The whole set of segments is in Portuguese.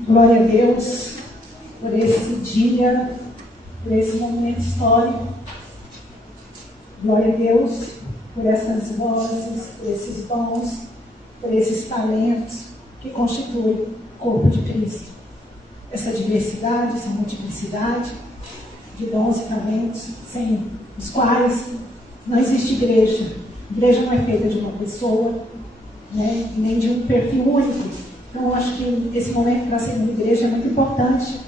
Glória a Deus por esse dia, por esse momento histórico. Glória a Deus por essas vozes, por esses dons, por esses talentos que constituem o corpo de Cristo. Essa diversidade, essa multiplicidade de dons e talentos, sem os quais não existe igreja. Igreja não é feita de uma pessoa, né, nem de um perfil único. Então, eu acho que esse momento para ser uma igreja é muito importante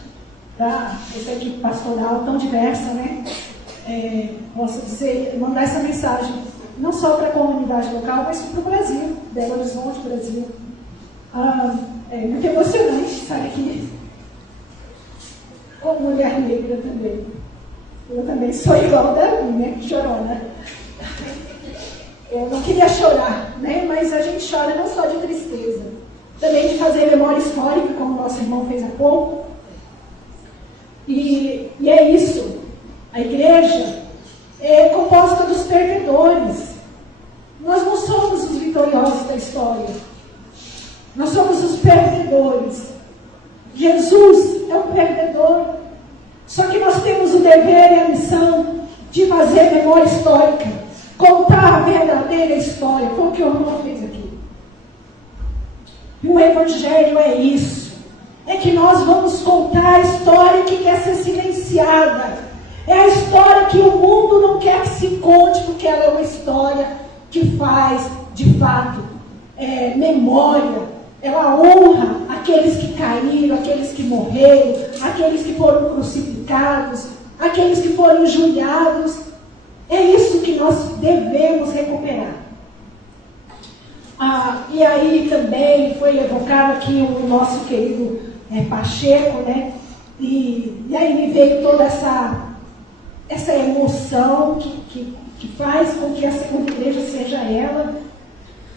para essa equipe pastoral tão diversa, né? Possa dizer, mandar essa mensagem, não só para a comunidade local, mas para o Brasil, Belo Horizonte, Brasil. É muito emocionante estar aqui como mulher negra também. Eu também sou igual a Davi, né? Chorona. Eu não queria chorar, né? Mas a gente chora não só de tristeza, também de fazer memória histórica, como o nosso irmão fez há pouco. E é isso. A igreja é composta dos perdedores. Nós não somos os vitoriosos da história. Nós somos os perdedores. Jesus é um perdedor. Só que nós temos o dever e a missão de fazer memória histórica, contar a verdadeira história, como que o irmão fez aqui. E o Evangelho é isso. É que nós vamos contar a história que quer ser silenciada. É a história que o mundo não quer que se conte, porque ela é uma história que faz, de fato, memória. Ela honra aqueles que caíram, aqueles que morreram, aqueles que foram crucificados, aqueles que foram injuriados. É isso que nós devemos recuperar. E aí também foi evocado aqui o nosso querido Pacheco, né? E aí me veio toda essa emoção que faz com que a segunda igreja seja ela.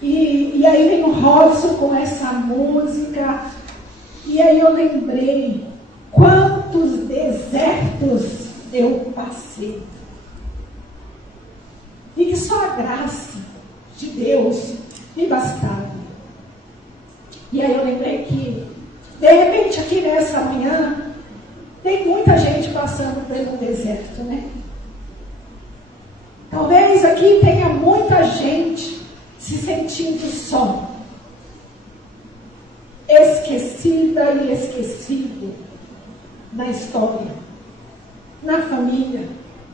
E aí vem o Robson com essa música. E aí eu lembrei quantos desertos eu passei. E que só a graça de Deus me bastava. E aí eu lembrei que, de repente, aqui nessa manhã, tem muita gente passando pelo deserto, né? Talvez aqui tenha muita gente se sentindo só, esquecida e esquecido na história, na família,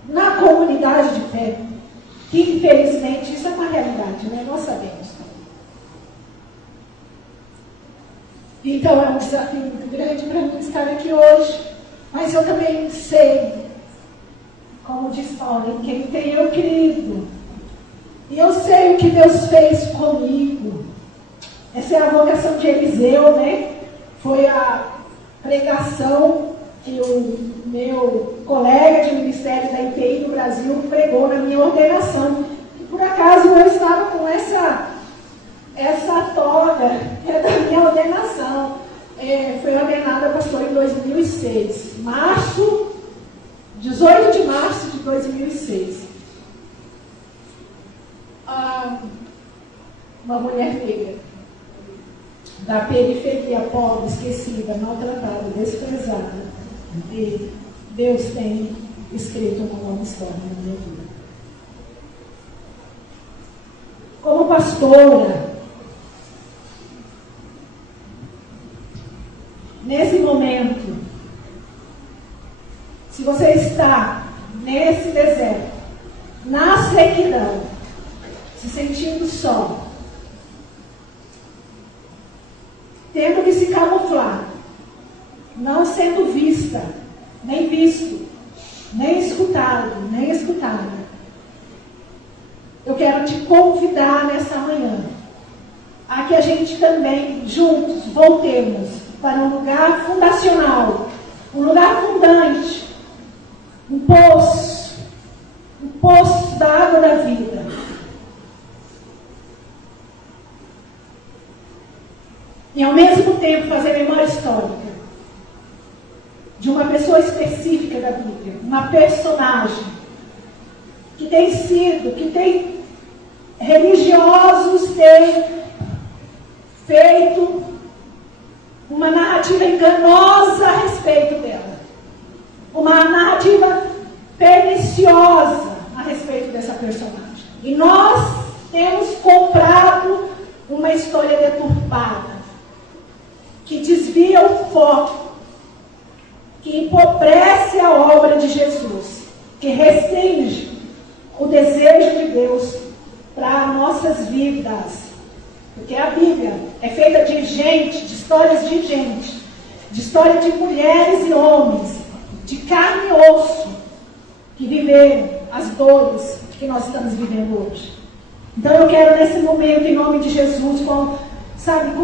na comunidade de fé. Que infelizmente isso é uma realidade, né? Nós sabemos. Então é um desafio muito grande para mim estar aqui hoje, mas eu também sei, como diz Paulo, em quem tem eu crido. E eu sei o que Deus fez comigo. Essa é a vocação de Eliseu, né? Foi a pregação que o meu colega de ministério da IPI do Brasil pregou na minha ordenação. E por acaso eu estava com essa toga da minha ordenação. Foi ordenada pastor em 2006. 18 de março de 2006. Uma mulher negra, da periferia, pobre, esquecida, maltratada, desprezada. E Deus tem escrito uma nova história na minha vida. Como pastora, nesse momento, se você está nesse deserto, na sequidão, se sentindo só, tendo que se camuflar, não sendo vista, nem visto, nem escutado, nem escutada, eu quero te convidar nessa manhã a que a gente também, juntos, voltemos para um lugar fundacional, um lugar fundante, um poço da água da vida. E ao mesmo tempo fazer memória histórica de uma pessoa específica da Bíblia, uma personagem que tem religiosos têm feito uma narrativa enganosa a respeito dela, uma narrativa perniciosa a respeito dessa personagem. E nós temos comprado uma história deturpada, que desvia o foco, que empobrece a obra de Jesus, que restringe o desejo de Deus para nossas vidas. Porque a Bíblia é feita de gente, de histórias de história de mulheres e homens, de carne e osso, que viveram as dores que nós estamos vivendo hoje. Então eu quero nesse momento, em nome de Jesus, com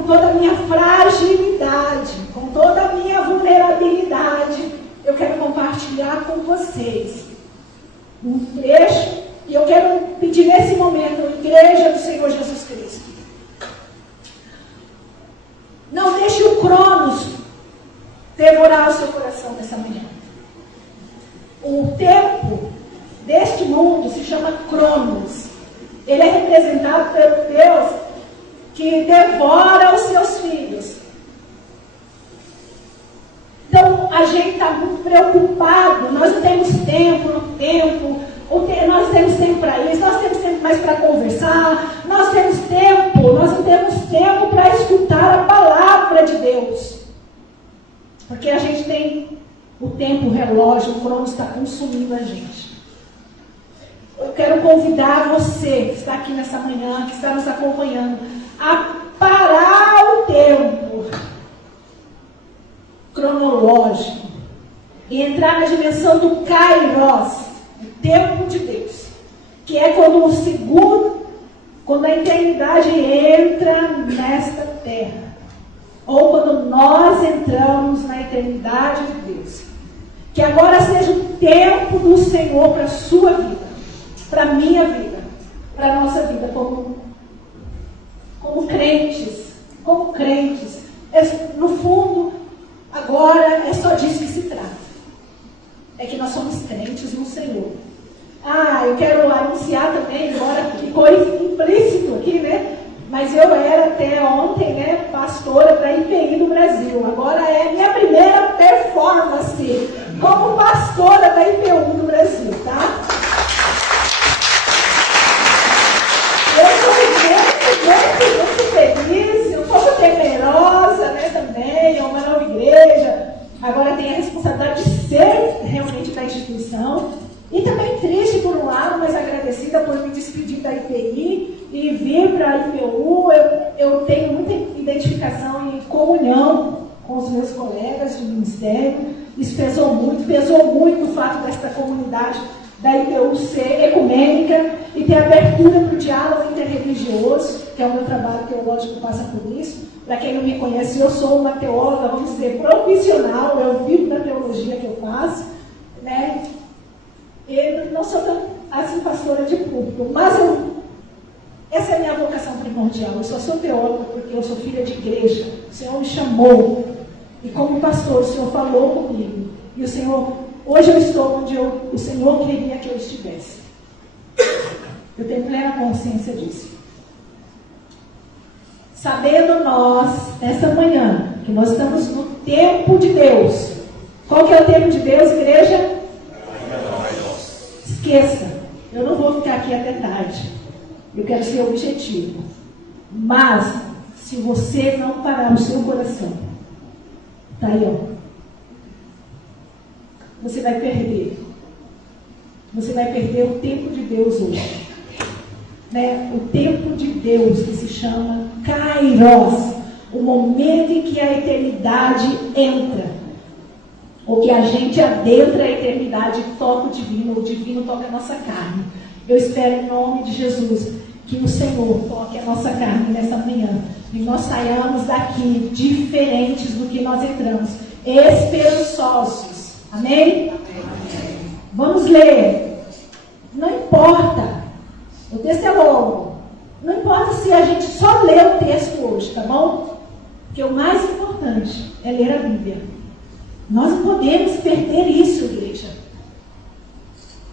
toda a minha fragilidade, com toda a minha vulnerabilidade, eu quero compartilhar com vocês um trecho, e eu quero pedir nesse momento, Igreja do Senhor Jesus Cristo, não deixe o Cronos devorar o seu coração nessa manhã. O tempo deste mundo se chama Cronos. Ele é representado pelo Deus que devora os seus filhos. Então, a gente está muito preocupado. Nós não temos tempo, nós temos tempo para isso, nós temos tempo mais para conversar, nós não temos tempo para escutar a palavra de Deus. Porque a gente tem o tempo, o relógio, o crono está consumindo a gente. Eu quero convidar você que está aqui nessa manhã, que está nos acompanhando, a parar o tempo cronológico e entrar na dimensão do Kairos, o tempo de Deus, que é quando a eternidade entra nesta terra, ou quando nós entramos na eternidade de Deus. Que agora seja o tempo do Senhor para a sua vida, para a minha vida, para a nossa vida como crentes. No fundo, agora é só disso que se trata. É que nós somos crentes no Senhor. Eu quero anunciar também, embora ficou implícito aqui, né? Mas eu era até ontem, né, pastora da IPI do Brasil. Agora é a minha primeira performance como pastora da IPU do Brasil, tá? Eu estou muito feliz, um pouco temerosa, né, também. É uma nova igreja. Agora tem a responsabilidade de ser realmente da instituição. E também triste por um lado, mas agradecida por me despedir da IPI e vir para a IPU. Eu tenho muita identificação e comunhão com os meus colegas de ministério. Isso pesou muito o fato desta comunidade da IPU ser ecumênica e ter abertura para o diálogo interreligioso, que é o meu trabalho teológico que passa por isso. Para quem não me conhece, eu sou uma teóloga, vamos dizer, profissional, eu vivo da teologia que eu faço, né? Eu não sou tão, assim, pastora de público, mas essa é a minha vocação primordial. Eu só sou teóloga porque eu sou filha de igreja. O Senhor me chamou, e como pastor, o Senhor falou comigo. E o Senhor, hoje eu estou onde o Senhor queria que eu estivesse. Eu tenho plena consciência disso. Sabendo nós, nessa manhã, que nós estamos no tempo de Deus. Qual que é o tempo de Deus, igreja? Esqueça, eu não vou ficar aqui até tarde. Eu quero ser objetivo. Mas, se você não parar o seu coração, tá aí, ó. Você vai perder. Você vai perder o tempo de Deus hoje. Né? O tempo de Deus que se chama Kairos. O momento em que a eternidade entra. Ou que a gente adentra a eternidade e toca o divino toca a nossa carne. Eu espero em nome de Jesus que o Senhor toque a nossa carne nessa manhã. E nós saiamos daqui diferentes do que nós entramos. Esperançosos. Amém? Amém. Vamos ler. Não importa. O texto é longo. Não importa se a gente só lê o texto hoje, tá bom? Porque o mais importante é ler a Bíblia. Nós não podemos perder isso, igreja.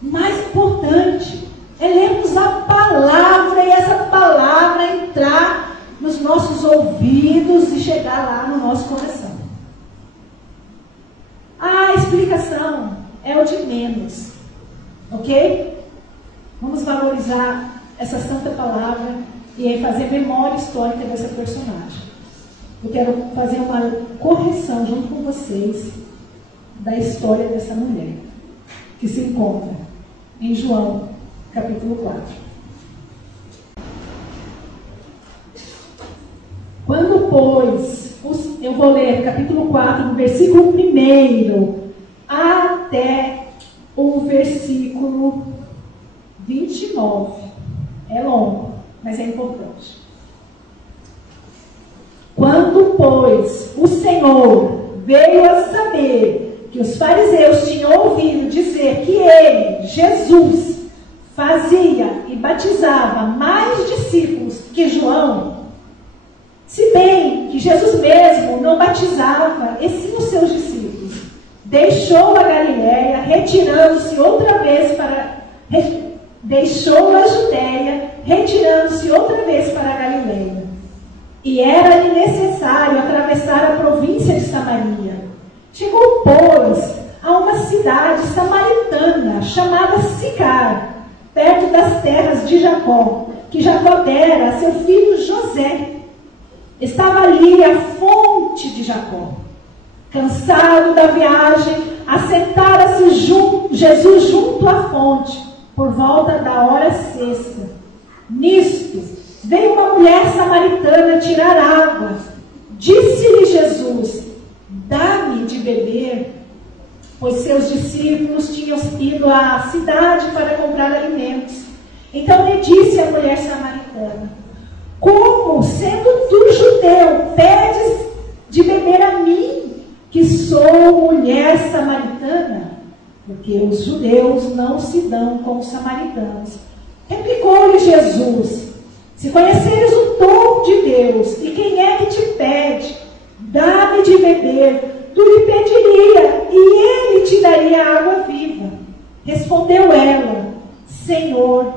O mais importante é lermos a palavra e essa palavra entrar nos nossos ouvidos e chegar lá no nosso coração. A explicação é o de menos, ok? Vamos valorizar essa santa palavra e fazer memória histórica dessa personagem. Eu quero fazer uma correção junto com vocês da história dessa mulher, que se encontra em João, capítulo 4. Quando, pois, eu vou ler capítulo 4, do versículo 1 até o versículo 29. É longo, mas é importante. Quando, pois, o Senhor veio a saber que os fariseus tinham ouvido dizer que ele, Jesus, fazia e batizava mais discípulos que João, se bem que Jesus mesmo não batizava, e sim os seus discípulos, deixou a Galiléia, retirando-se outra vez deixou a Judéia, retirando-se outra vez para a Galiléia. E era-lhe necessário atravessar a província de Samaria. Chegou, pois, a uma cidade samaritana chamada Sicar, perto das terras de Jacó, que Jacó dera a seu filho José. Estava ali a fonte de Jacó. Cansado da viagem, assentara-se Jesus junto à fonte, por volta da hora sexta. Nisto, veio uma mulher samaritana tirar água. Disse-lhe Jesus: dá-me de beber, pois seus discípulos tinham ido à cidade para comprar alimentos. Então lhe disse a mulher samaritana: como, sendo tu judeu, pedes de beber a mim, que sou mulher samaritana? Porque os judeus não se dão com os samaritanos. Replicou-lhe Jesus: se conheceres o dom de Deus, e quem é que te pede, dá-me de beber, tu lhe pediria, e ele te daria água viva. Respondeu ela: Senhor,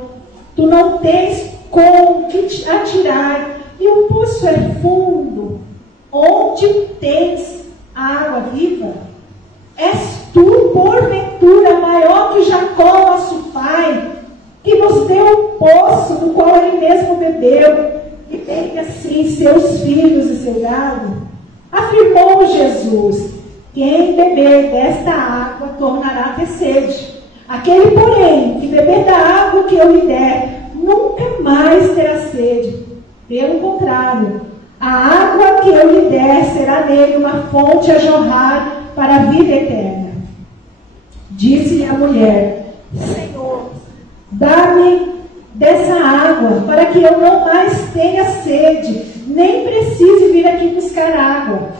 tu não tens com que te atirar, e o poço é fundo. Onde tens água viva? És tu, porventura, maior que Jacó, nosso pai, que nos deu o poço do qual ele mesmo bebeu, e tem assim seus filhos e seu gado? Afirmou Jesus: quem beber desta água tornará a ter sede. Aquele, porém, que beber da água que eu lhe der, nunca mais terá sede. Pelo contrário, a água que eu lhe der será nele uma fonte a jorrar para a vida eterna. Disse-lhe a mulher: Senhor, dá-me dessa água, para que eu não mais tenha sede, nem precise vir aqui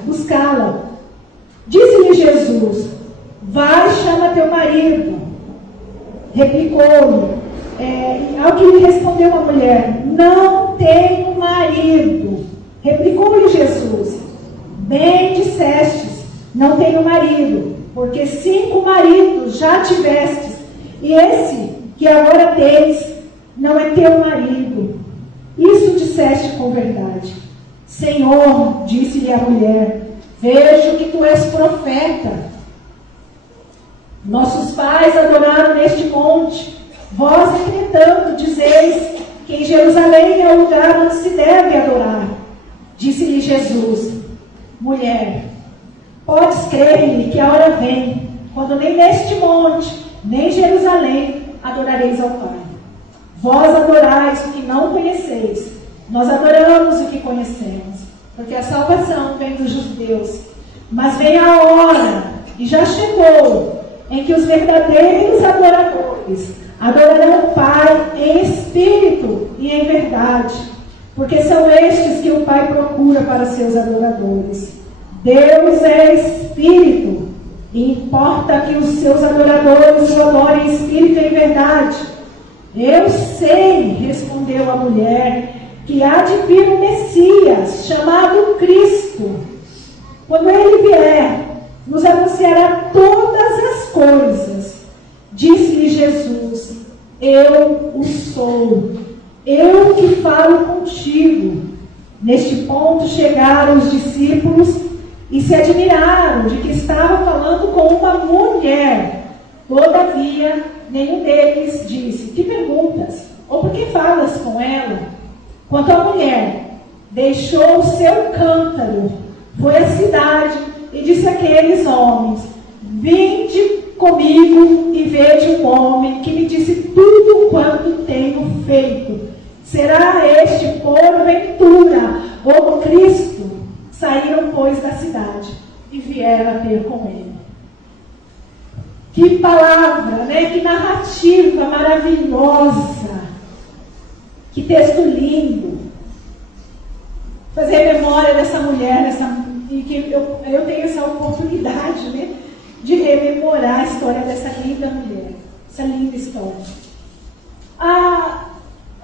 buscá-la. Disse-lhe Jesus: vai, chama teu marido. Replicou-lhe, ao que lhe respondeu a mulher: não tenho marido. Replicou-lhe Jesus: bem dissestes, não tenho marido, porque 5 maridos já tivestes, e esse que agora tens não é teu marido. Isso disseste com verdade. Senhor, disse-lhe a mulher, vejo que tu és profeta. Nossos pais adoraram neste monte, vós, entretanto, dizeis que em Jerusalém é o lugar onde se deve adorar. Disse-lhe Jesus: mulher, podes crer-lhe que a hora vem, quando nem neste monte, nem em Jerusalém adorareis ao Pai. Vós adorais o que não conheceis, nós adoramos o que conhecemos, porque a salvação vem dos judeus. Mas vem a hora, e já chegou, em que os verdadeiros adoradores adorarão o Pai em espírito e em verdade, porque são estes que o Pai procura para seus adoradores. Deus é espírito, e importa que os seus adoradores o adorem em espírito e em verdade. Eu sei, respondeu a mulher, que há de vir um Messias, chamado Cristo. Quando ele vier, nos anunciará todas as coisas. Disse-lhe Jesus: eu o sou, eu que falo contigo. Neste ponto chegaram os discípulos e se admiraram de que estava falando com uma mulher. Todavia, nenhum deles disse: que perguntas? Ou por que falas com ela? Quanto à mulher, deixou o seu cântaro, foi à cidade e disse àqueles homens: vinde comigo e vede um homem que me disse tudo quanto tenho feito. Será este porventura o Cristo? Saíram, pois, da cidade e vieram a ter com ele. Que palavra, né? Que narrativa maravilhosa. Que texto lindo. Fazer memória dessa mulher, e que eu tenho essa oportunidade, né, de rememorar a história dessa linda mulher. Essa linda história.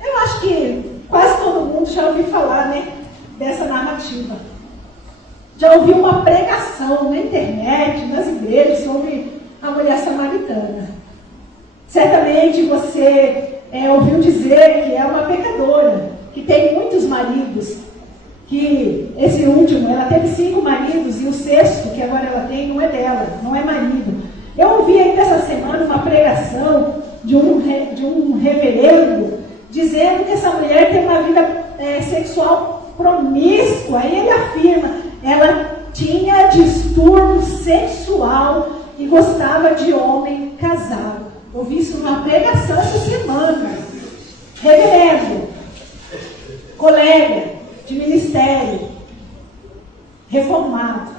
Eu acho que quase todo mundo já ouviu falar, né, dessa narrativa. Já ouviu uma pregação na internet, nas igrejas, sobre a mulher samaritana. Certamente você ouviu dizer que é uma pecadora, que tem muitos maridos, que esse último, ela teve 5 maridos e o 6º, que agora ela tem, não é dela, não é marido. Eu ouvi ainda essa semana uma pregação de um reverendo dizendo que essa mulher tem uma vida sexual promíscua, e ele afirma, ela tinha distúrbio sexual e gostava de homem casado. Ouvi isso numa pregação essa semana. Reverendo, colega de ministério, reformado.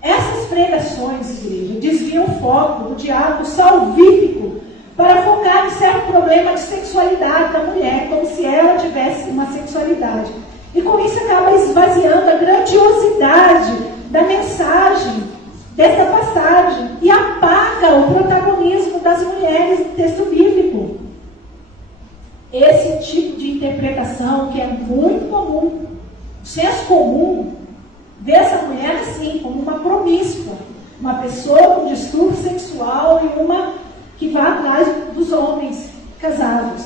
Essas pregações, igreja, desviam o foco do diálogo salvífico para focar em certo problema de sexualidade da mulher, como se ela tivesse uma sexualidade. E com isso acaba esvaziando a grandiosidade da mensagem dessa passagem e apaga o protagonismo das mulheres no texto bíblico. Esse tipo de interpretação, que é muito comum, senso comum, vê essa mulher assim, como uma promíscua, uma pessoa com distúrbio sexual e uma que vai atrás dos homens casados.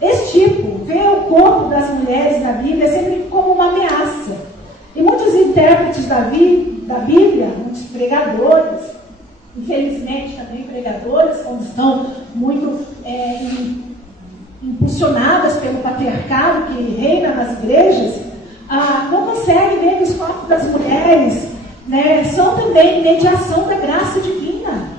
Esse tipo vê o corpo das mulheres na Bíblia sempre como uma ameaça. E muitos intérpretes da Bíblia, muitos pregadores, infelizmente também pregadoras, quando estão muito impulsionadas pelo patriarcado que reina nas igrejas, não conseguem ver que os corpos das mulheres, né, são também mediação da graça divina.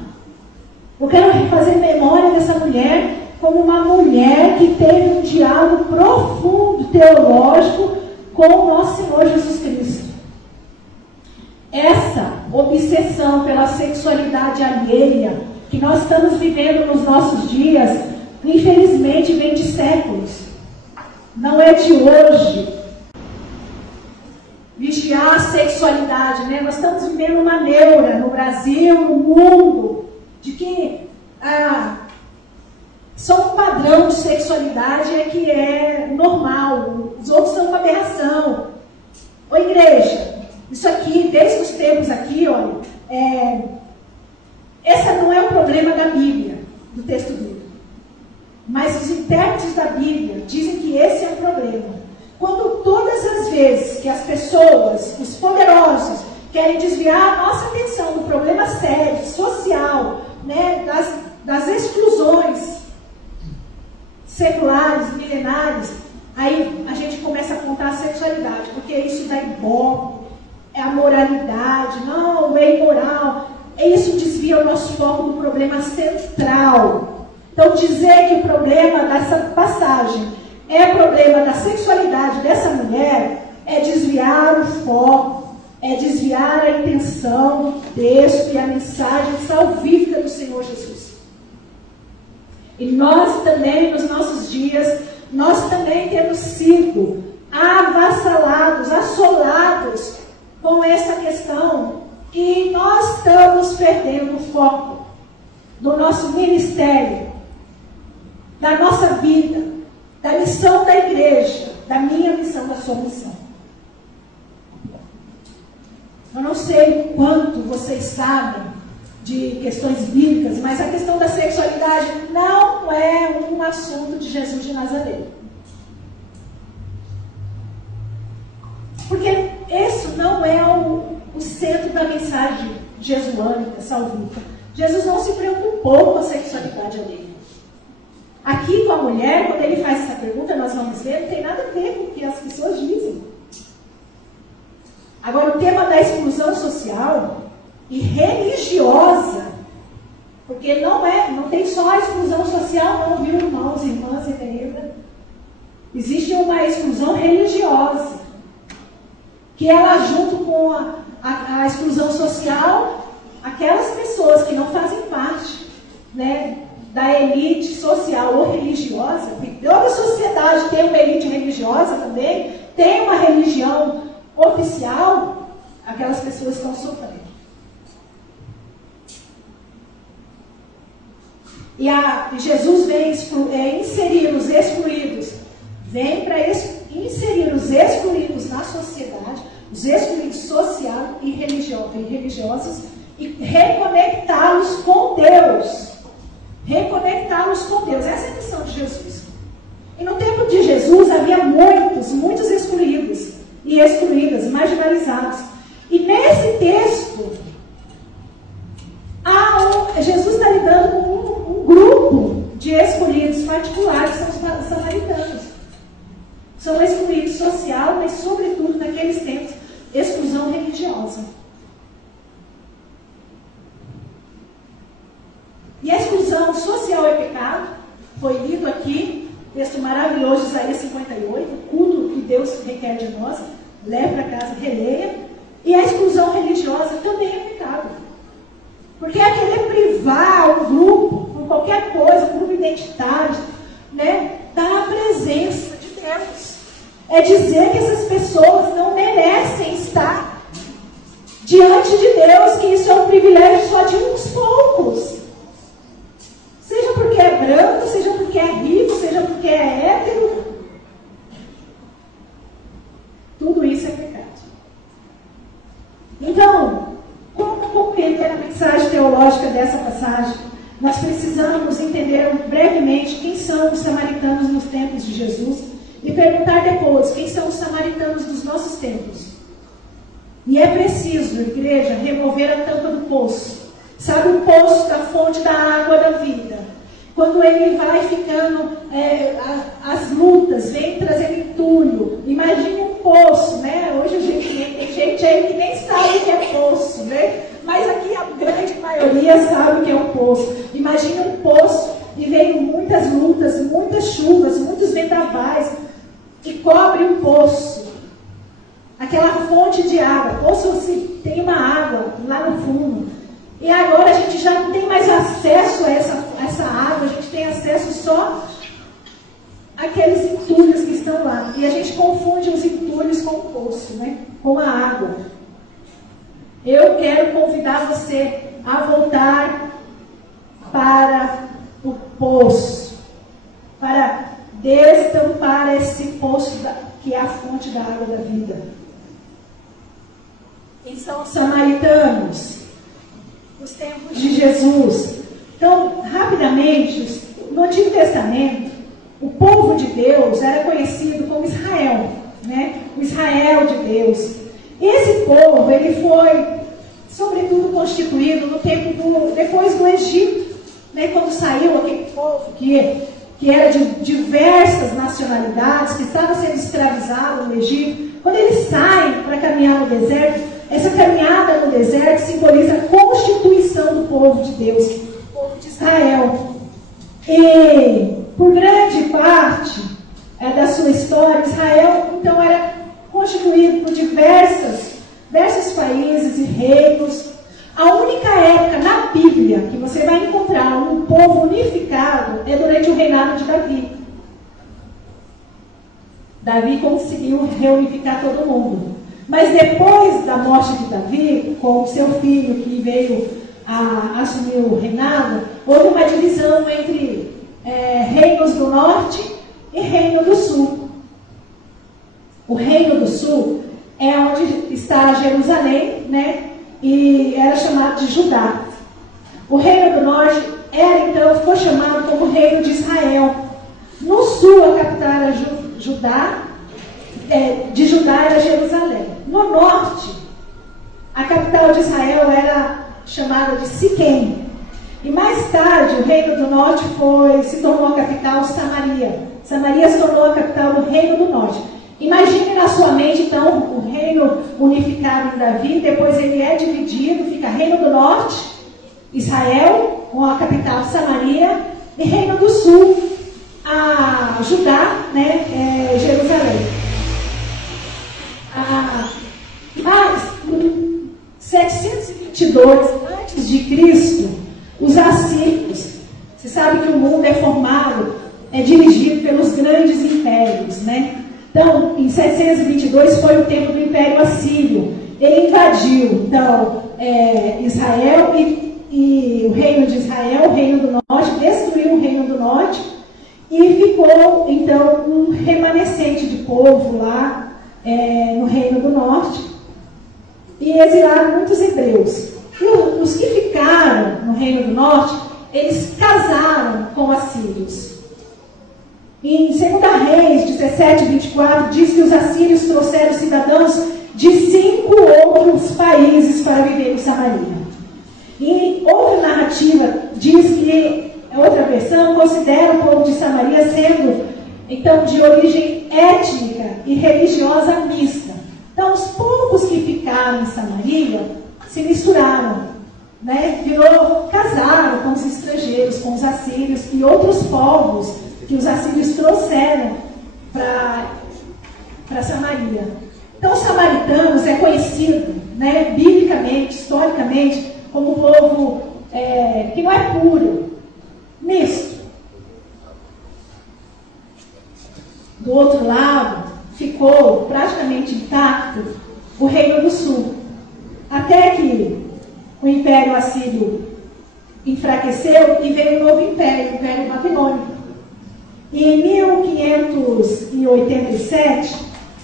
Eu quero fazer memória dessa mulher como uma mulher que teve um diálogo profundo, teológico, com o nosso Senhor Jesus Cristo. Essa obsessão pela sexualidade alheia que nós estamos vivendo nos nossos dias, infelizmente vem de séculos. Não é de hoje. Vigiar a sexualidade, né? Nós estamos vivendo uma neura no Brasil, no mundo, de que só um padrão de sexualidade é que é normal, os outros são uma aberração. Ô igreja, isso aqui, desde os tempos aqui, olha, esse não é o problema da Bíblia, do texto bíblico. Mas os intérpretes da Bíblia dizem que esse é o problema. Quando todas as vezes que as pessoas, os poderosos, querem desviar a nossa atenção do problema sério, social, né, das exclusões seculares, milenares, aí a gente começa a contar a sexualidade, porque isso dá ibope, é a moralidade, não, é imoral. Isso desvia o nosso foco do problema central. Então, dizer que o problema dessa passagem é o problema da sexualidade dessa mulher é desviar o foco, é desviar a intenção do texto e a mensagem salvífica do Senhor Jesus. E nós também, nos nossos dias, nós também temos sido avassalados, assolados com essa questão, e nós estamos perdendo o foco do nosso ministério, da nossa vida, da missão da igreja, da minha missão, da sua missão. Eu não sei o quanto vocês sabem de questões bíblicas, mas a questão da sexualidade não é um assunto de Jesus de Nazaré. isso não é o centro da mensagem jesuânica, salvita. Jesus não se preocupou com a sexualidade alheia. Aqui com a mulher, quando ele faz essa pergunta, nós vamos ver, não tem nada a ver com o que as pessoas dizem. Agora, o tema da exclusão social e religiosa, porque não tem só a exclusão social, não, viu, irmãos, irmãs, entendeu? Existe uma exclusão religiosa, que ela, junto com a exclusão social, aquelas pessoas que não fazem parte, né, da elite social ou religiosa, porque toda sociedade tem uma elite religiosa também, tem uma religião oficial, aquelas pessoas estão sofrendo. E Jesus vem inserir os excluídos, vem para inserir os excluídos na sociedade, os excluídos social e religiosos, e reconectá-los com Deus. Reconectá-los com Deus. Essa é a missão de Jesus. E no tempo de Jesus havia muitos excluídos e excluídas, marginalizados. E nesse texto, Jesus está lidando com um grupo de escolhidos particulares, são os samaritanos. São excluídos social, mas sobretudo naqueles tempos, exclusão religiosa. E a exclusão social é pecado, foi lido aqui, texto maravilhoso de Isaías 58, o culto que Deus requer de nós, leve para casa, releia. E a exclusão religiosa também é pecado. Porque é querer privar um grupo, por qualquer coisa, um grupo identitário, né, da presença de Deus. É dizer que essas pessoas não merecem estar diante de Deus, que isso é um privilégio só de uns poucos. Seja porque é branco, seja porque é rico, seja porque é hétero. Tudo isso é pecado. Então, como compreender a mensagem teológica dessa passagem? Nós precisamos entender brevemente quem são os samaritanos nos tempos de Jesus e perguntar depois quem são os samaritanos dos nossos tempos. E é preciso, igreja, remover a tampa do poço. Sabe o poço da fonte da água da vida? Quando ele vai ficando, as lutas, vem trazendo entulho. Imagine um poço, né? Hoje tem gente aí que nem sabe o que é poço, né? Mas aqui a grande maioria sabe o que é um poço. Imagine um poço e vem muitas lutas, muitas chuvas, muitos vendavais que cobrem um poço. Aquela fonte de água. Poço, assim, tem uma água lá no fundo. E agora a gente já não tem mais acesso a essa água, a gente tem acesso só àqueles entulhos que estão lá. E a gente confunde os entulhos com o poço, né? Com a água. Eu quero convidar você a voltar para o poço, para destampar esse poço que é a fonte da água da vida. Quem são os samaritanos? Os tempos de Jesus. Então, rapidamente, no Antigo Testamento, o povo de Deus era conhecido como Israel, né? O Israel de Deus. Esse povo, ele foi, sobretudo, constituído no tempo depois do Egito, né? Quando saiu aquele povo que era de diversas nacionalidades, que estava sendo escravizado no Egito. Quando eles saem para caminhar no deserto, essa caminhada no deserto simboliza a constituição do povo de Deus, do povo de Israel. E, por grande parte da sua história, Israel, então, era constituído por diversos países e reinos. A única época na Bíblia que você vai encontrar um povo unificado é durante o reinado de Davi. Davi conseguiu reunificar todo mundo. Mas depois da morte de Davi, com o seu filho que veio a assumir o reinado, houve uma divisão entre reinos do norte e reino do sul. O reino do sul é onde está Jerusalém, né? E era chamado de Judá. O reino do norte ficou chamado como reino de Israel. No sul, a capital era Judá. De Judá era Jerusalém. No capital de Israel era chamada de Siquém. E mais tarde, o reino do norte se tornou a capital Samaria. Samaria se tornou a capital do reino do norte. Imagine na sua mente, então, o reino unificado em Davi, depois ele é dividido, fica reino do norte, Israel, com a capital Samaria, e reino do sul, a Judá, né, Jerusalém. Mas, em 722 a.C., os assírios, você sabe que o mundo é formado, é dirigido pelos grandes impérios, né? Então, em 722 foi o tempo do Império Assírio. Ele invadiu, então, Israel e o reino de Israel, o reino do norte, destruiu o reino do norte e ficou, então, um remanescente de povo lá no reino do norte e exilaram muitos hebreus. E os que ficaram no reino do norte, eles casaram com assírios. Em 2 Reis 17, 24, diz que os assírios trouxeram cidadãos de 5 outros países para viver em Samaria. E outra narrativa diz que, outra versão, considera o povo de Samaria sendo, então, de origem étnica e religiosa mista. Então, os poucos que ficaram em Samaria se misturaram, né? Casaram com os estrangeiros, com os assírios e outros povos que os assírios trouxeram para Samaria. Então, os samaritanos é conhecido, né, biblicamente, historicamente, como um povo que não é puro, misto. Do outro lado, ficou praticamente intacto o reino do sul, até que o Império Assírio enfraqueceu e veio um novo império, o Império Babilônico. E em 1587,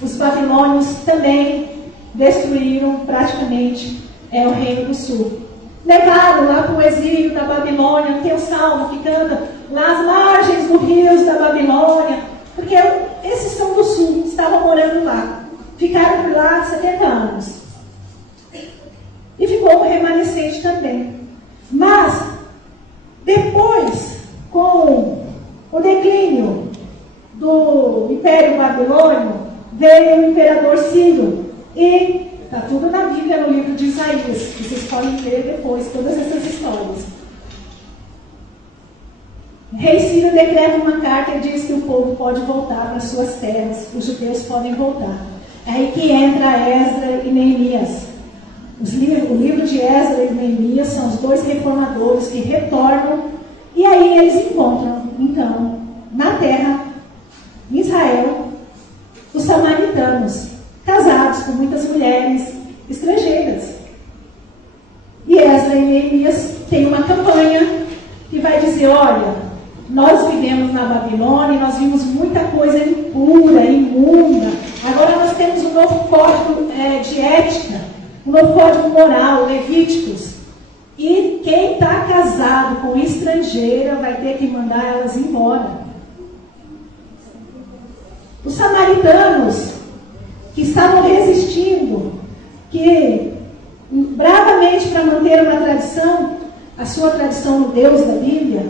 os babilônios também destruíram praticamente o Reino do Sul. Levaram lá para o exílio da Babilônia, tem o salmo que canta nas margens dos rios da Babilônia, porque esses são do sul, estavam morando lá. Ficaram por lá 70 anos. E ficou um remanescente também. Mas, depois, com o declínio do Império Babilônio, veio o imperador Ciro. E está tudo na Bíblia, no livro de Isaías. Vocês podem ler depois todas essas histórias. O rei Ciro decreta uma carta e diz que o povo pode voltar para suas terras. Os judeus podem voltar. É aí que entra Esdras e Neemias. O livro de Esdras e Neemias são os 2 reformadores que retornam. E aí eles encontram, então, na terra, em Israel, os samaritanos, casados com muitas mulheres estrangeiras. E Esdras e Neemias têm uma campanha que vai dizer, olha, nós vivemos na Babilônia e nós vimos muita coisa impura, imunda. Agora nós temos um novo código de ética, um novo código moral, Levíticos. E quem está casado com estrangeira vai ter que mandar elas embora. Os samaritanos que estavam resistindo, que bravamente para manter uma tradição, a sua tradição no Deus da Bíblia,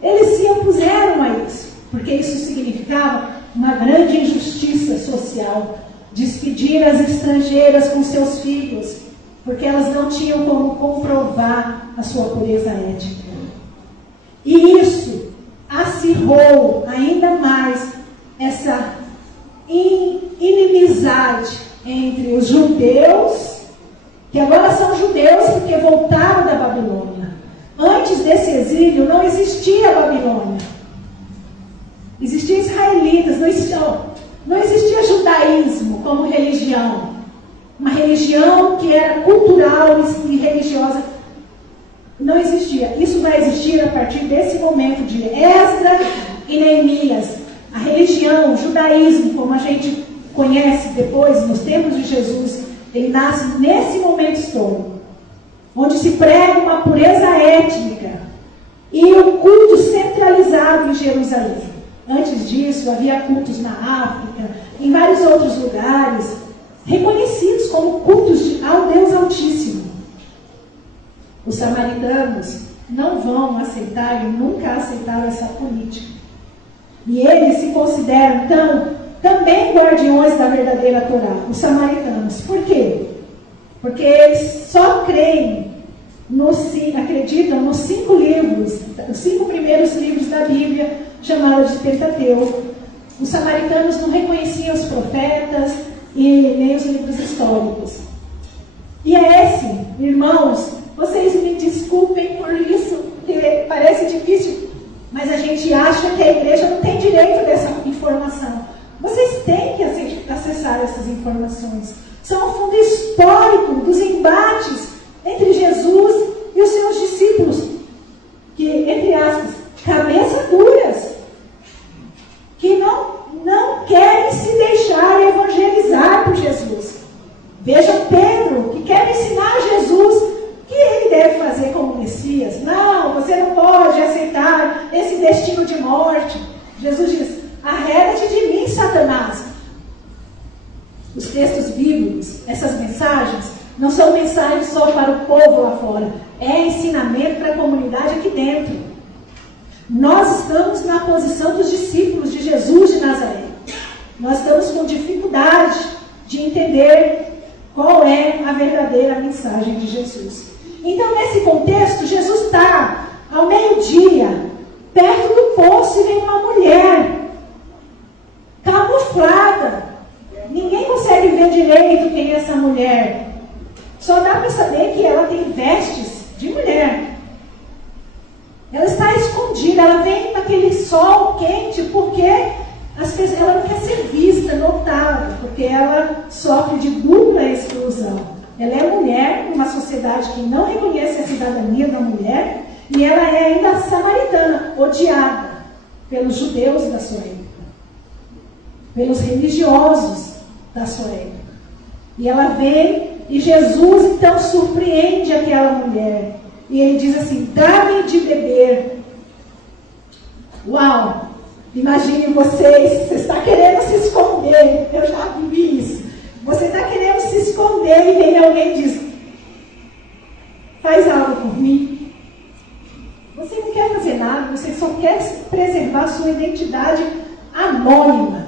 eles se opuseram a isso, porque isso significava uma grande injustiça social, despedir as estrangeiras com seus filhos, porque elas não tinham como comprovar a sua pureza ética. E isso acirrou ainda mais essa inimizade entre os judeus, que agora são judeus porque voltaram da Babilônia. Antes desse exílio não existia Babilônia. Existiam israelitas, não existia judaísmo como religião. Uma religião que era cultural e religiosa. Não existia. Isso vai existir a partir desse momento de Esdras e Neemias. A religião, o judaísmo, como a gente conhece depois, nos tempos de Jesus, ele nasce nesse momento histórico, onde se prega uma pureza étnica e o culto centralizado em Jerusalém. Antes disso, havia cultos na África, em vários outros lugares, reconhecidos como cultos ao Deus Altíssimo. Os samaritanos não vão aceitar e nunca aceitaram essa política. E eles se consideram, então, também guardiões da verdadeira Torá, os samaritanos. Por quê? Porque eles só creem, acreditam nos 5 livros, os 5 primeiros livros da Bíblia, chamados de Pentateuco. Os samaritanos não reconheciam os profetas e nem os livros históricos. E é esse, irmãos, vocês me desculpem por isso, porque parece difícil, mas a gente acha que a igreja não tem direito dessa informação. Vocês têm que acessar essas informações. São o fundo histórico dos embates entre Jesus e os seus discípulos, que, entre aspas, cabeça duras, que não querem se deixar evangelizar por Jesus. Vejam Pedro, que quer ensinar Jesus o que ele deve fazer como Messias. Não, você não pode aceitar esse destino de morte. Jesus diz: arreda-te de mim, Satanás. Os textos bíblicos, essas mensagens, não são mensagens só para o povo lá fora. É ensinamento para a comunidade aqui dentro. Nós estamos na posição dos discípulos de Jesus de Nazaré. Nós estamos com dificuldade de entender qual é a verdadeira mensagem de Jesus. Então, nesse contexto, Jesus está ao meio-dia, perto do poço, e vem uma mulher camuflada. Ninguém consegue ver direito quem é essa mulher. Só dá para saber que ela tem vestes de mulher. Ela está escondida, ela vem naquele sol quente, porque ela não quer ser vista, notada, porque ela sofre de dupla exclusão. Ela é mulher, numa sociedade que não reconhece a cidadania da mulher, e ela é ainda samaritana, odiada pelos judeus da sua época, pelos religiosos da sua época. E ela vem, e Jesus então surpreende aquela mulher. E ele diz assim: dá-me de beber. Uau! Imagine você está querendo se esconder. Eu já vivi isso. Você está querendo se esconder e vem alguém e diz: faz algo por mim. Você não quer fazer nada, você só quer preservar sua identidade anônima.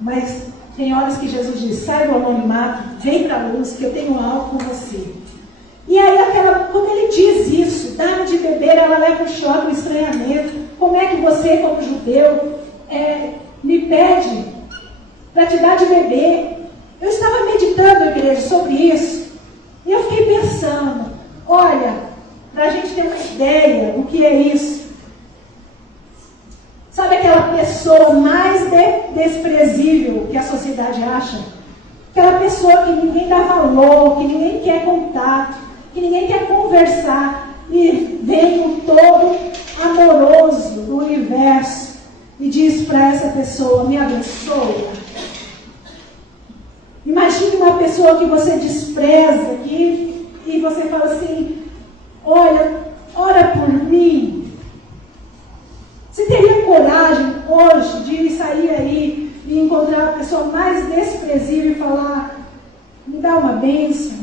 Mas tem horas que Jesus diz: sai do anonimato, vem para a luz, que eu tenho algo com você. E aí, quando ele diz isso, dá-me de beber, ela leva o choque, o estranhamento. Como é que você, como judeu, me pede para te dar de beber? Eu estava meditando, igreja, sobre isso. E eu fiquei pensando, olha, para a gente ter uma ideia do que é isso. Sabe aquela pessoa mais desprezível que a sociedade acha? Aquela pessoa que ninguém dá valor, que ninguém quer contato, que ninguém quer conversar, e vem o todo amoroso do universo e diz para essa pessoa: me abençoa. Imagine uma pessoa que você despreza aqui, e você fala assim: olha, ora por mim. Você teria coragem hoje de sair aí e encontrar a pessoa mais desprezível e falar: me dá uma bênção,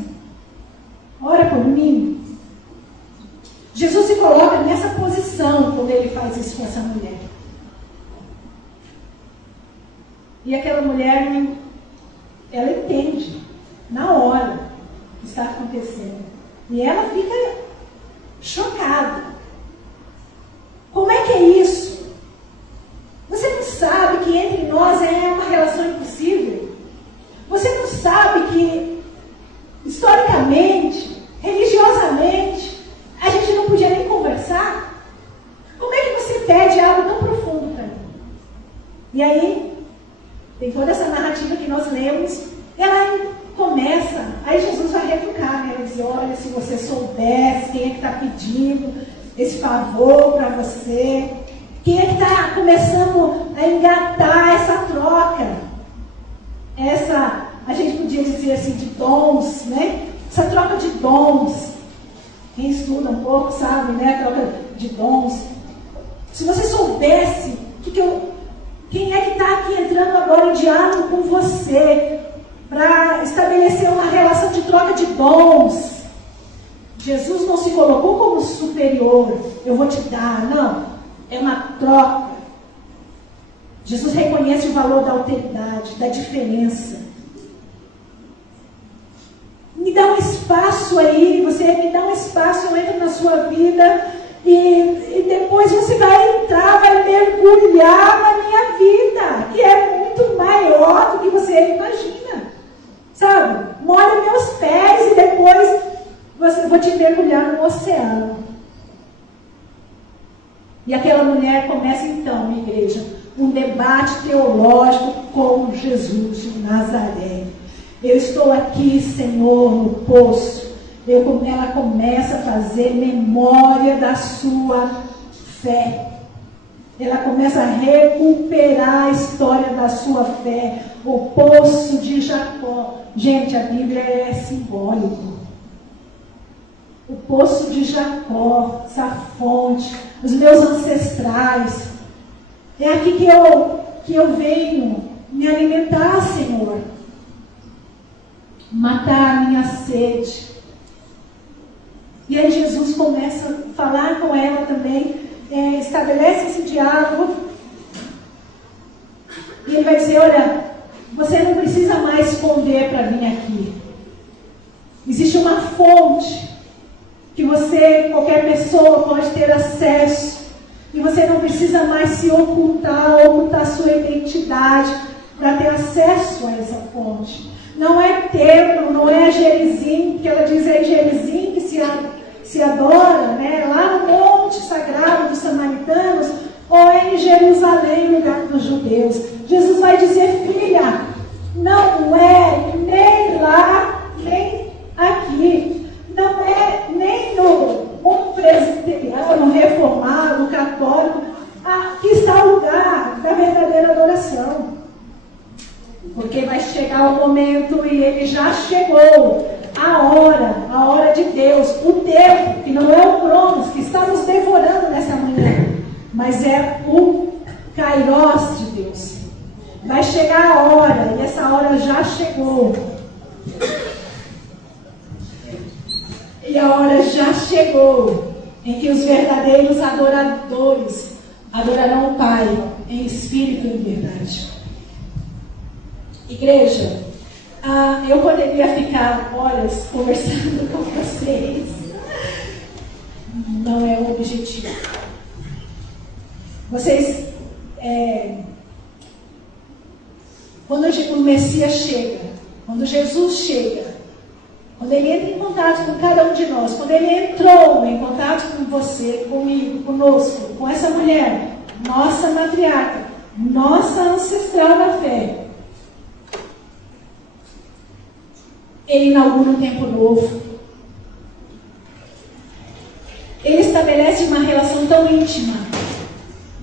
ora por mim? Jesus se coloca nessa posição quando ele faz isso com essa mulher. E aquela mulher, ela entende na hora o que está acontecendo. E ela fica chocada. Como é que é isso? Você não sabe que entre nós é uma relação impossível? Você não sabe que, historicamente, religiosamente, a gente não podia nem conversar? Como é que você pede algo tão profundo para mim? E aí, tem toda essa narrativa que nós lemos, ela começa, aí Jesus vai refutar, né? Ele diz: olha, se você soubesse quem é que está pedindo esse favor para você, quem é que está começando a engatar essa troca, a gente podia dizer assim, de dons, né? Essa troca de dons. Quem estuda um pouco sabe, né? A troca de dons. Se você soubesse quem é que está aqui entrando agora em diálogo com você para estabelecer uma relação de troca de dons. Jesus não se colocou como superior, eu vou te dar, não. É uma troca. Jesus reconhece o valor da alteridade, da diferença. Me dá um espaço aí, você me dá um espaço, eu entro na sua vida e depois você vai entrar, vai mergulhar na minha vida, que é muito maior do que você imagina. Sabe? Molha meus pés e depois eu vou te mergulhar no oceano. E aquela mulher começa então, minha igreja, um debate teológico com Jesus de Nazaré. Eu estou aqui, Senhor, no poço. Ela começa a fazer memória da sua fé. Ela começa a recuperar a história da sua fé. O poço de Jacó. Gente, a Bíblia é simbólico. O poço de Jacó, essa fonte, os meus ancestrais. É aqui que eu venho me alimentar, Senhor. Matar a minha sede. E aí Jesus começa a falar com ela também, estabelece esse diálogo. E ele vai dizer, olha, você não precisa mais esconder para vir aqui. Existe uma fonte que qualquer pessoa pode ter acesso. E você não precisa mais se ocultar sua identidade para ter acesso a essa fonte. Não é templo, não é Gerizim, porque ela diz é Gerizim que se adora, né, lá no monte sagrado dos samaritanos, ou é em Jerusalém, lugar dos judeus. Jesus vai dizer, filha, não é nem lá, nem aqui. Não é nem no mundo presbiteriano, reformado, católico. Aqui está o lugar da verdadeira adoração. Porque vai chegar o momento, e ele já chegou, a hora de Deus, o tempo, que não é o Cronos, que está nos devorando nessa manhã, mas é o Kairos de Deus. Vai chegar a hora, e essa hora já chegou. E a hora já chegou, em que os verdadeiros adoradores adorarão o Pai em espírito e em verdade. Igreja, eu poderia ficar horas conversando com vocês. Não é o objetivo. Vocês, quando o Messias chega, quando Jesus chega, quando ele entra em contato com cada um de nós, quando ele entrou em contato com você, comigo, conosco, com essa mulher, nossa matriarca, nossa ancestral da fé, ele inaugura um tempo novo. Ele estabelece uma relação tão íntima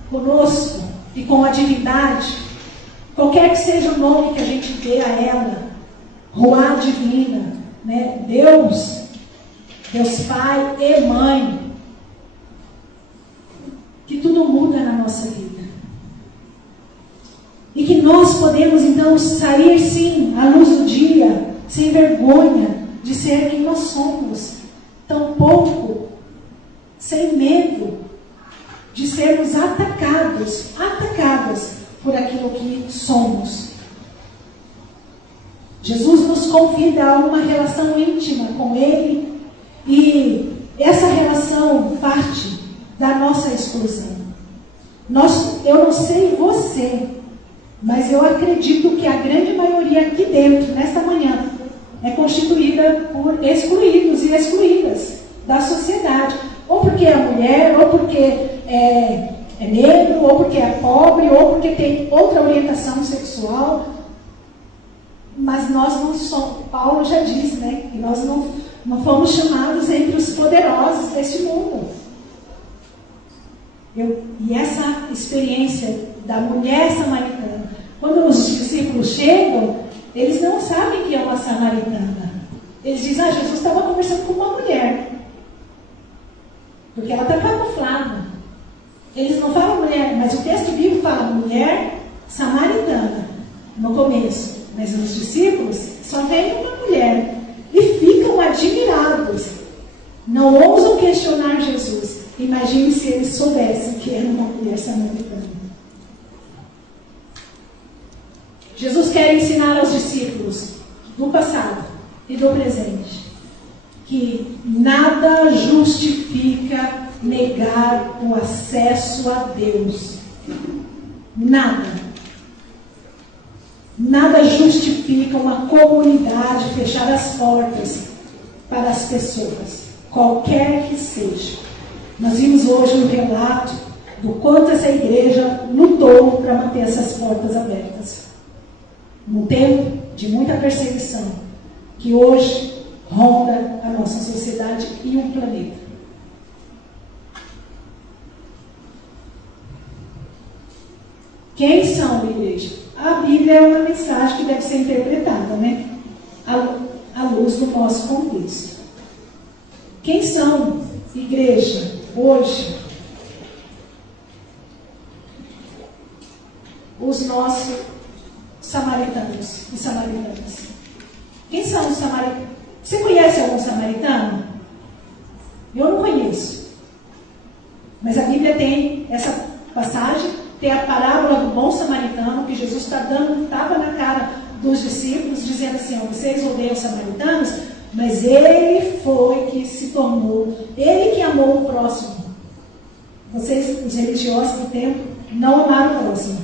conosco e com a divindade, qualquer que seja o nome que a gente dê a ela, Ruá divina, né? Deus Pai e Mãe, que tudo muda na nossa vida. E que nós podemos então sair sim à luz do dia, sem vergonha de ser quem nós somos, tampouco sem medo de sermos atacadas por aquilo que somos. Jesus nos convida a uma relação íntima com Ele, e essa relação parte da nossa exclusão. Eu não sei você, mas eu acredito que a grande maioria aqui dentro, nesta manhã, é constituída por excluídos e excluídas da sociedade. Ou porque é mulher, ou porque é negro, ou porque é pobre, ou porque tem outra orientação sexual. Mas nós não somos, Paulo já disse, né, que nós não fomos chamados entre os poderosos deste mundo. E essa experiência da mulher samaritana, quando os discípulos chegam, eles não sabem que é uma samaritana. Eles dizem, Jesus estava conversando com uma mulher, porque ela está camuflada. Eles não falam mulher, mas o texto bíblico fala mulher samaritana no começo. Mas os discípulos só veem uma mulher e ficam admirados. não ousam questionar Jesus. Imagine se eles soubessem que era uma mulher samaritana. Jesus quer ensinar aos discípulos do passado e do presente que nada justifica negar o acesso a Deus. Nada. Nada justifica uma comunidade fechar as portas para as pessoas, qualquer que seja. Nós vimos hoje um relato do quanto essa igreja lutou para manter essas portas abertas. Num tempo de muita perseguição, que hoje ronda a nossa sociedade e o planeta. Quem são, igreja? A Bíblia é uma mensagem que deve ser interpretada, né? À luz do nosso contexto. Quem são, igreja, hoje? Os nossos samaritanos e samaritanas. Quem são os samaritanos? Você conhece algum samaritano? Eu não conheço. Mas a Bíblia tem essa passagem, tem a parábola do bom samaritano, que Jesus está dando um tapa na cara dos discípulos, dizendo assim, ó, vocês odeiam os samaritanos, mas ele foi que se tornou, ele que amou o próximo. Vocês, os religiosos do tempo, não amaram o próximo.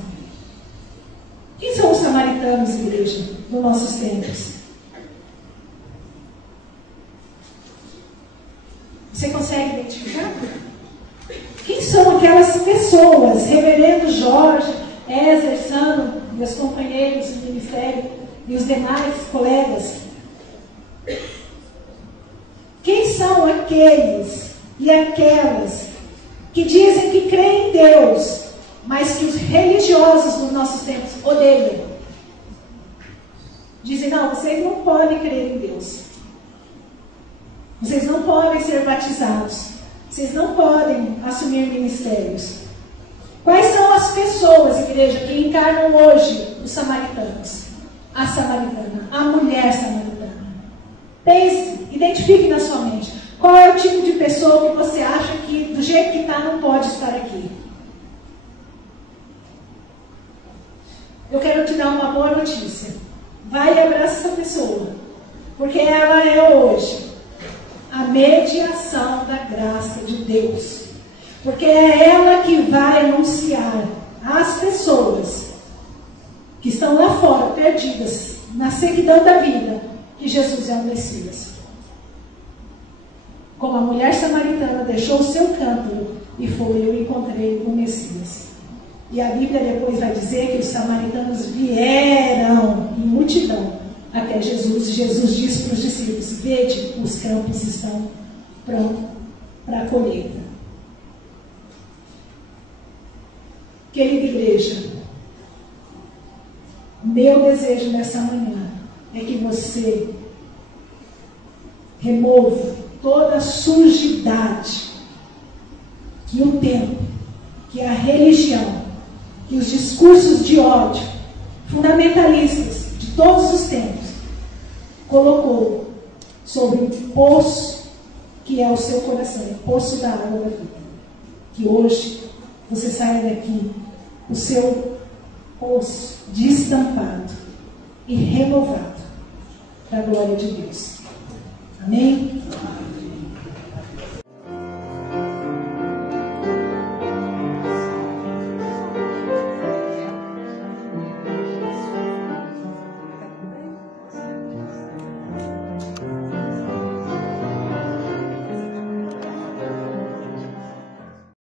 Quem são os samaritanos, igreja, dos nossos tempos? Você consegue identificar? Quem são aquelas pessoas? Reverendo Jorge, Ézer, Sandro, meus companheiros do ministério e os demais colegas. Quem são aqueles e aquelas que dizem que creem em Deus, mas que os religiosos dos nossos tempos odeiam? Dizem, não, vocês não podem crer em Deus. Vocês não podem ser batizados. Vocês não podem assumir ministérios. Quais são as pessoas, igreja, que encarnam hoje os samaritanos? A samaritana, a mulher samaritana. Pense, identifique na sua mente. Qual é o tipo de pessoa que você acha que, do jeito que está, não pode estar aqui? Eu quero te dar uma boa notícia. Vai e abraça essa pessoa. Porque ela é hoje a mediação da graça de Deus. Porque é ela que vai anunciar às pessoas que estão lá fora, perdidas, na sequidão da vida, que Jesus é o Messias. Como a mulher samaritana deixou o seu cântaro e foi, eu encontrei o Messias. E a Bíblia depois vai dizer que os samaritanos vieram em multidão até Jesus. E Jesus disse para os discípulos, vede, os campos estão prontos para a colheita. Querida igreja, meu desejo nessa manhã é que você remova toda a sujidade que o tempo, que a religião, que os discursos de ódio fundamentalistas de todos os tempos colocou sobre o poço que é o seu coração, o poço da água da vida. Que hoje você saia daqui, o seu poço destampado e renovado para a glória de Deus. Amém?